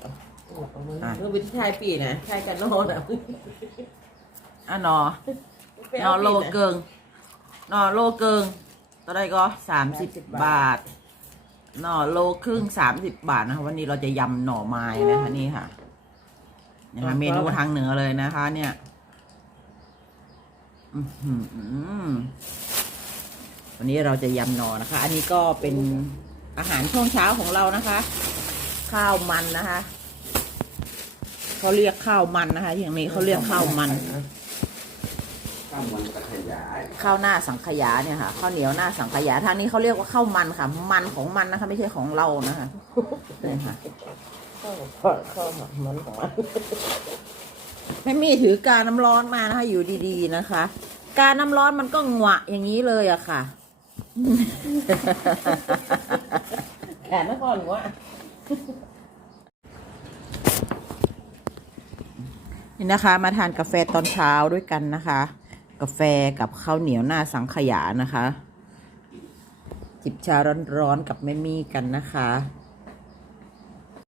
เอาเอามืออะเออเป็นชายปีนะชายกันโนนอะอะหนอหนอโลเกิงหนอโลเกิงตัวใดก็สามสิบบาทหน่อโลครึ่งสามสิบบาทนะคะวันนี้เราจะยำหน่อไม้นะคะนี่ค่ะนะคะเมนูทางเหนือเลยนะคะ เนี่ยอื้อหือวันนี้เราจะยำหน่อนะคะ อันนี้ก็เป็นอาหารช่วงเช้าของเรานะคะ ข้าวมันนะคะเขาเรียกข้าวมันนะคะ อย่างนี้เขาเรียกข้าวมัน ข้าวมันกระขยายข้าวหน้าสังขยาเนี่ยค่ะข้าวเหนียวหน้าสังขยาทางนี้เขาเรียกว่าข้าวมันค่ะ มันของมันนะคะ ไม่ใช่ของเรานะคะนี่ค่ะข้าวข้าวข้าวมันของมันแม่มี่ถือการน้ำร้อนมานะคะอยู่ดีๆนะคะ การน้ำร้อนมันก็หงวะอย่างนี้เลยอะค่ะแขนนครว่า นี่นะคะ มาทานกาแฟตอนเช้าด้วยกันนะคะ กาแฟกับข้าวเหนียวหน้าสังขยานะคะ จิบชาร้อนๆกับแม่มี่กันนะคะ